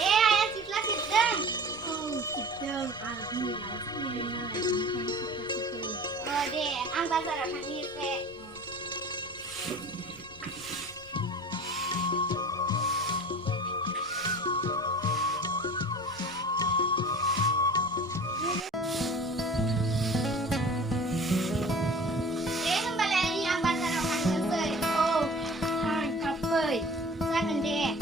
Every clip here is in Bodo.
ayah sitlah sidang. Sidang Abi asli malah bukan kita sidang. Oh deh, ang bazar akan ngise. Kembali ang bazar akan ngise. Oh, hai kapai. Silakan deh.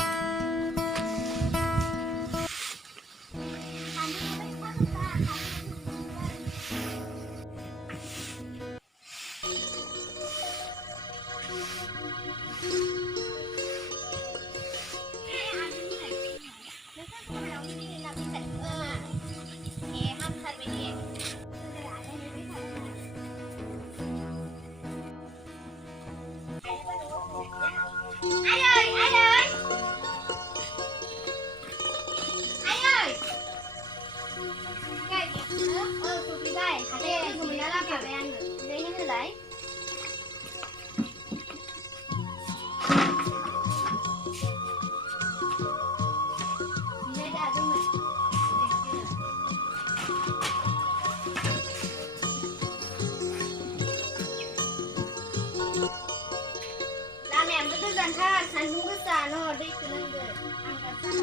Sandung besar, no, deh kelengge, angkat sana.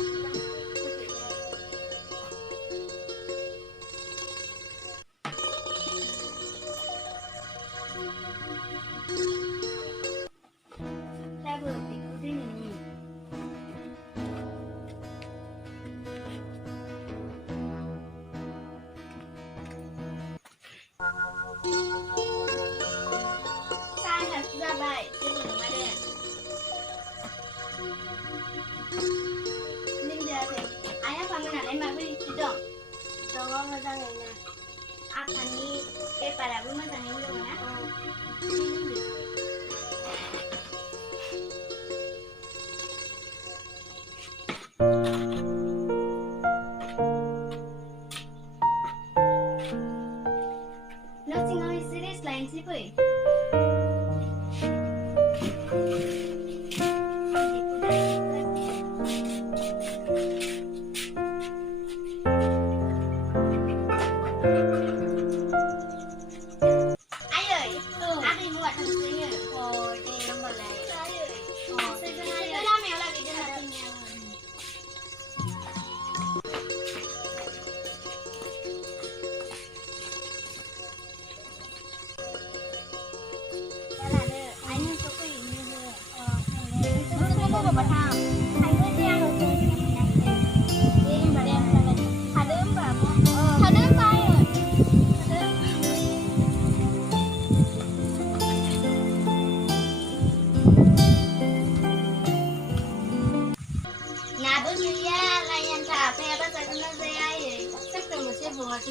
Saya belum ikutin ini. Saya sudah baik, saya belum ada. Ayah paman nak lembak beri sidang. Jangan macam ini. Akan ni pada rumah macam ini dong na. Nak tinggal di sini selain siapa?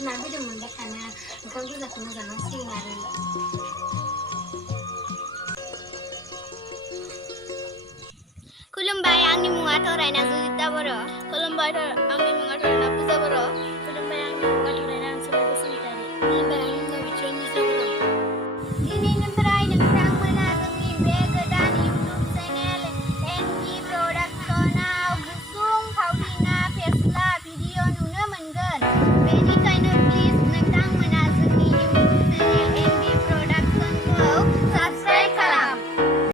Nabi dah mendekatnya, bukan tu dah kena jangan singar. Kulumbai ang ni mga toray na sudita boro. Kulumbai ang ni mga tore na pusa boro. Kulumbai ang ni mga tore na sudita boro. Kulumbai ang ni mga tore na sudita boro. Ini nembara